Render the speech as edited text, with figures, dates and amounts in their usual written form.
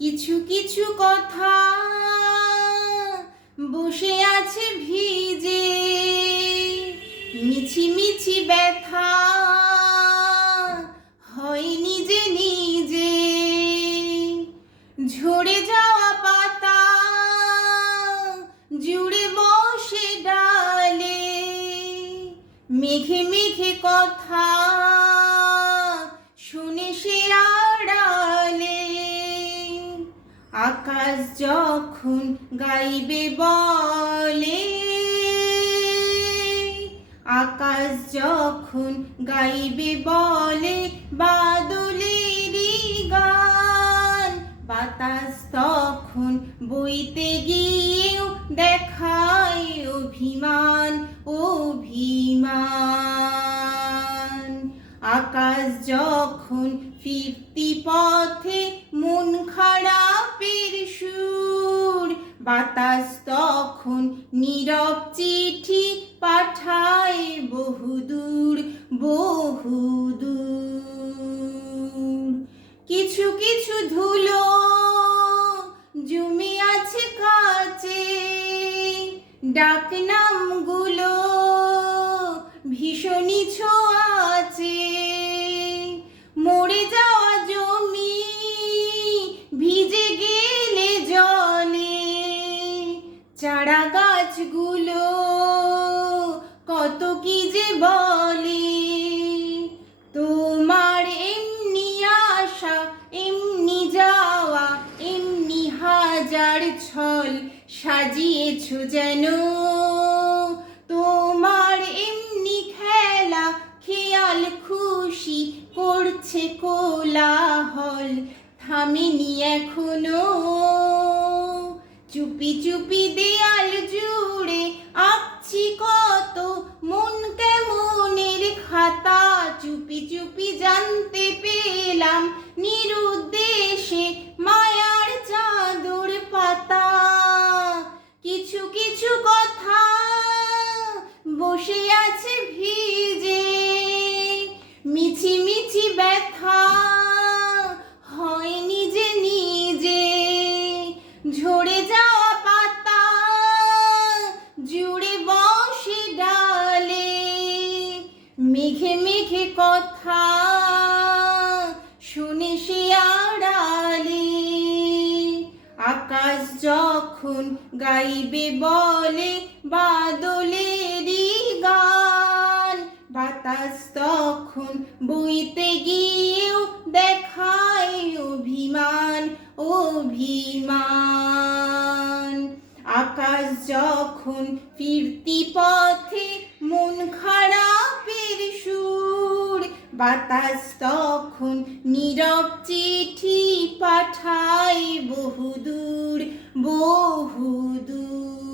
কিছু কিছু কথা বসে আছে ভিজে, মিছি মিছি ব্যথা হয় নিজে নিজে। ঝরে যাওয়া পাতা জুড়ে বসে ডালে, মেঘে মেঘে কথা শুনে সে আড়ালে। আকাশ যখন গাইবে বলে, আকাশ যখন গাইবে বলে বাদলেরই গান, বাতাস তখন বইতে গিয়েও দেখায় অভিমান অভিমান। আকাশ যখন ফিরতি পথে মন খারাপের সুর, বাতাস তখন নীরব চিঠি পাঠায় বহুদূর বহুদূর। কিছু কিছু ধুলো জমে আছে কাছে, ডাকনামগুলো ভীষণই ছোঁয়াচে। মরে যাওয়া জমি ভিজে গেলে জলে, চারা গাছগুলো কত কি যে বলে। তোমার এমনি আসা এমনি যাওয়া, এমনি হাজার ছল সাজিয়েছো যেন। তোমার এমনি খেলা খেয়াল খুশি করছে কোলাহল, থামেনি এখনো। চুপি চুপি দেয়াল জুড়ে আঁকছি কত মন কেমনের খাতা, চুপি চুপি জানতে পেলাম নিরুদ্দেশে মায়ার চাদর পাতা। কিছু কিছু কথা বসে আছে ভিজে, মিছি মিছি ব্যথা হয় নিজে নিজে। ঝরে যাওয়া পাতা জুড়ে বসে ডালে, মেঘে মেঘে কথা শুনে সে আড়ালে। আকাশ যখন গাইবে বলে বাদলেরই গান, বাতাস তখন বইতে গিয়েও দেখায় অভিমান অভিমান। আকাশ যখন ফিরতি পথে মন খারাপের সুর, বাতাস তখন নীরব চিঠি পাঠায় বহুদূর বহুদূর।